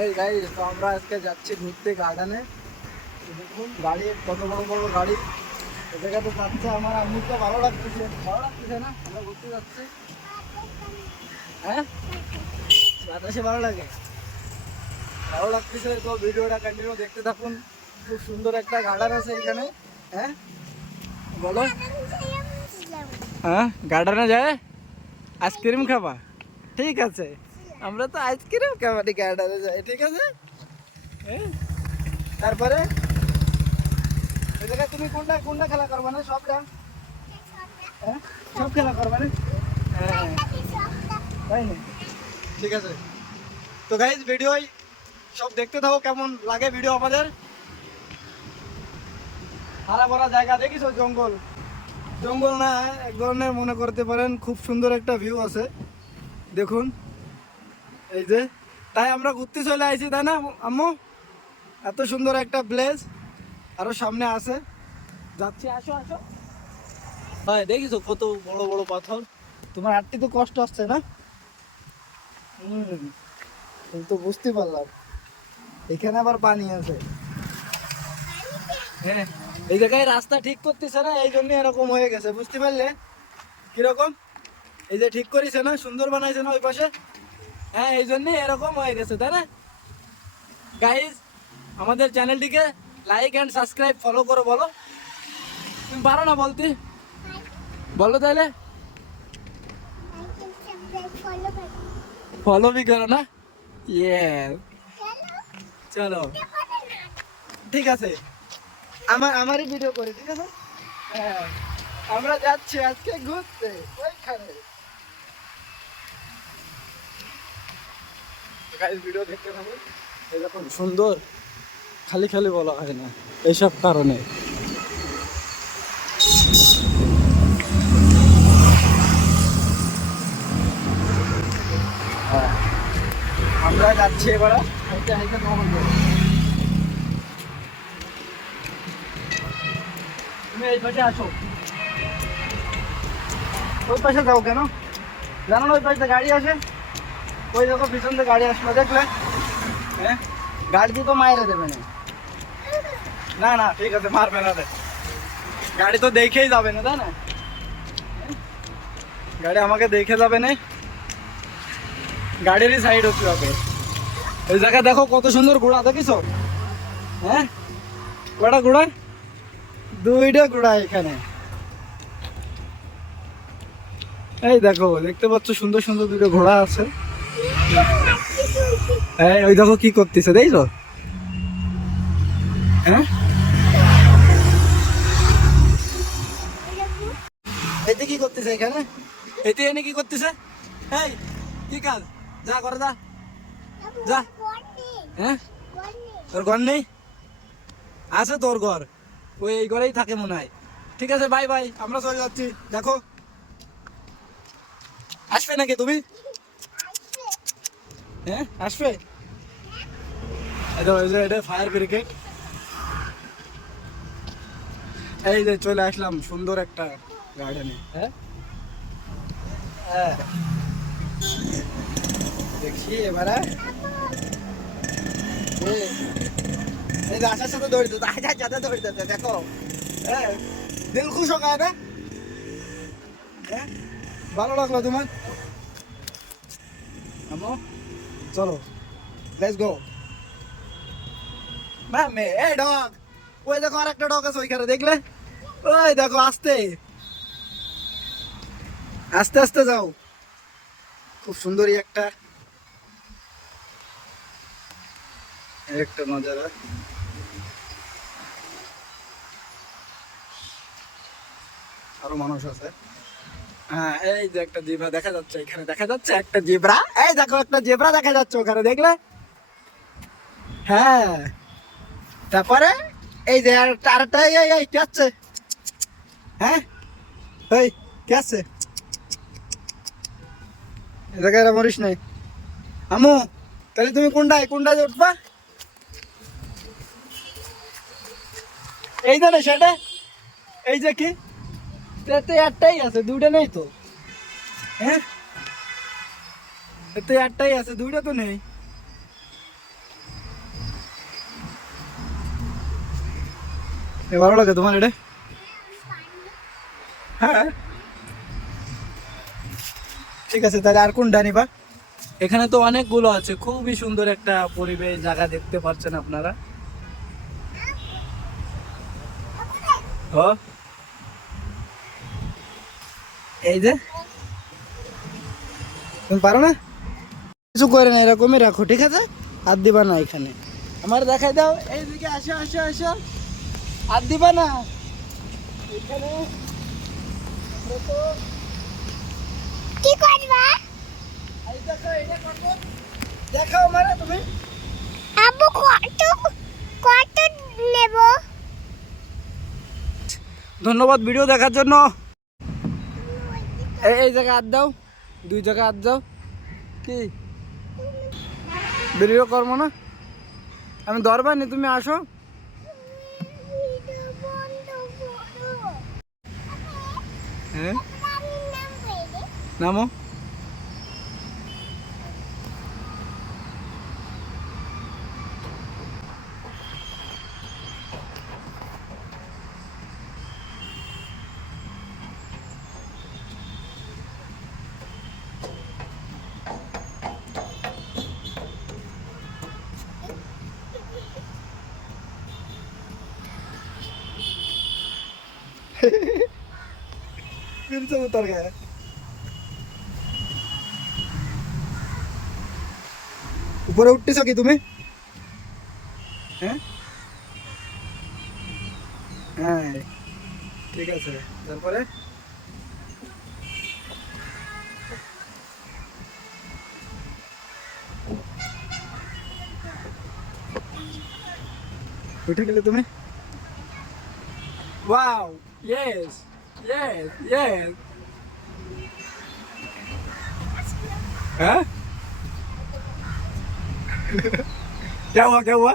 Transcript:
এই গাইস, তো আমরা আজকে যাচ্ছি ঘুরতে গার্ডেনে। দেখুন গাড়ি, কত বড় বড় গাড়ি। এ জায়গাতে যাচ্ছে আমার আম্মুর, তো ভালো লাগতেছে। ভালো লাগতেছে না আমরা ঘুরতে যাচ্ছি? হ্যাঁ, বাতাসে ভালো লাগে, ভালো লাগতেছে। তো ভিডিওটা কন্টিনিউ দেখতে থাকুন। খুব সুন্দর একটা গার্ডেন আছে এখানে। হ্যাঁ বলো। হ্যাঁ, গার্ডেনে যায় আইসক্রিম খাবা? ঠিক আছে, আমরা তো আইসক্রিম খাবা, গার্ডেনে যাই, ঠিক আছে। হ্যাঁ, তারপরে এই জায়গায় তুমি কোনটা কোনটা খেলা করবা না? সবটা? হ্যাঁ, সব খেলা করবা না? হ্যাঁ, তাই না? ঠিক আছে। তো গাইজ, ভিডিও সব দেখতে থাকো, কেমন লাগে ভিডিও আমাদের। হারা ভরা জায়গা দেখিছো, জঙ্গল জঙ্গল না, এক ধরনের মনে করতে পারেন। খুব সুন্দর একটা ভিউ আছে, দেখুন এই যে। তাই আমরা ঘুরতে চলে আইছি, তাই না আম্মু? এত সুন্দর একটা প্লেস আরো সামনে আছে, যাচ্ছি। আসো আসো। হ্যাঁ, দেখিছো কত বড় বড় পাথর। তোমার হাঁটতে তো কষ্ট হচ্ছে না? এই তো বুঝতে পারলাম। এখানে আবার পানি আছে। হ্যাঁ, এই জায়গায় রাস্তা ঠিক করতেছে না, এই জন্য এরকম হয়ে গেছে, বুঝতে পারলে? কিরকম? এই যে ঠিক করেছে না, সুন্দর বানাইছে না ওই পাশে। হ্যাঁ, এই জন্য এরকম হয়ে গেছে, তাই না গাইজ? আমাদের চ্যানেলটিকে লাইক অ্যান্ড সাবস্ক্রাইব, ফলো করো। বলো, তুমি পারো না বলতে? বলো তাহলে। ফলো भी करो ना। ये চলো, ঠিক আছে। আমারই ভিডিও করে, ঠিক আছে। হ্যাঁ, আমরা যাচ্ছি আজকে ঘুরতে ওইখানে। গাইস, ভিডিও দেখতে থাকো। এরকম সুন্দর খালি খালি বলা হয় না, এইসব কারণে। হ্যাঁ, আমরা যাচ্ছি এবার হাইটে হাইটে ভ্রমণ করবো। তুমি এই পাশে আসো। ওই পাশে যাও কেন? জানো না ওই পাশে গাড়ি আসে? ওই দেখো পিছন থেকে গাড়ি আসলো, দেখলে? হ্যাঁ, গাড়ি তো মাইরে দেবে না। না না, ঠিক আছে, মারবে না রে। গাড়ি তো দেখেই যাবে না, তাই না? গাড়ি আমাকে দেখে যাবে না, গাড়িরই সাইড হতে হবে। এই জায়গা দেখো কত সুন্দর ঘোড়া, দেখিছো? হ্যাঁ, কটা ঘোড়া? দুইটা ঘোড়া এখানে। এই দেখো, দেখতে পাচ্ছ সুন্দর সুন্দর দুটো ঘোড়া আছে। এই ওই দেখো কি করতেছে, দেখছো? হ্যাঁ, এতে কি করতেছে এখানে? এতে এনে কি করতেছে? এই কি কাজ? যা করে যা, যা। হ্যাঁ, তোর ঘর নেই? আছে তোর ঘর, ওই এই ঘরেই থাকে মনে হয়। ঠিক আছে, বাই বাই, আমরা চলে যাচ্ছি। দেখো, আসবে নাকি তুমি? হ্যাঁ, আসবে। এটা ফায়ার ব্রিগেড। এই যে চলে আসলাম সুন্দর একটা গার্ডেনে। হ্যাঁ, হ্যাঁ, দেখছি এবারে। এই যে আসার সাথে দৌড় দিতে, যাতে দৌড় দিতে, দেখো। হ্যাঁ, দিল খুশ হয়ে গেছে না? হ্যাঁ, ভালো লাগলো তোমার? আম্মু, চলো, লেটস গো। ম্যাম, এই ডগ, ওই দেখো আর একটা ডগ আছে ওইখানে, দেখলে? ওই দেখো, আস্তে আস্তে আস্তে যাও। খুব সুন্দরই একটা একটা নজারা। আরো মানুষ আছে। হ্যাঁ, এই যে একটা জেব্রা দেখা যাচ্ছে এখানে, দেখা যাচ্ছে একটা জেব্রা। এই দেখো, একটা জেব্রা দেখা যাচ্ছে ওখানে, দেখলে? হ্যাঁ, তারপরে এই যে আরেকটা, এই এই এই কে আসছে? হ্যাঁ, এই কে আসছে? এ জায়গায় মরিস নাই। আমু, তাহলে তুমি কোনটায় কোনটায় উঠবা? এই যে সেটা, এই যে কি, এতে একটাই আছে, দুইটা নেই তো। হ্যাঁ, এতে একটাই আছে, দুইটা তো নেই। ভালো লাগে তোমার এটা? হ্যাঁ ঠিক আছে, তাহলে আর কোনটা নিবা? এখানে তো অনেকগুলো আছে, খুবই সুন্দর একটা পরিবেশ, জায়গা দেখতে পাচ্ছেন আপনারা। ও এই যে, তুমি পারো না? কিছু করে না, এরকমই রাখো, ঠিক আছে? হাত দিবা না এখানে। আমার দেখাই দাও, এইদিকে আসো আসো আসো। হাত দিবা না এখানে। দেখো, কি করবা? এই দেখো, এটা করবো। দেখাও আমারে তুমি। আব্বু কত কত নেব? ধন্যবাদ ভিডিও দেখার জন্য। এই জায়গায় হাত দাও, দুই জায়গায় হাত দাও। কি ভিডিও করবো না? আমি ধরবানি, তুমি আসো। ভিডিও বন্ধ করো। হ্যাঁ গাড়ির নাম কইলে নামো। ফিরছে উতার গায়ে। উপরে উঠতেছ কি তুমি? হ্যাঁ হ্যাঁ ঠিক আছে, তারপরে উঠে গেলে তুমি। Wow, yes yes yes. हाँ क्या हुआ क्या हुआ?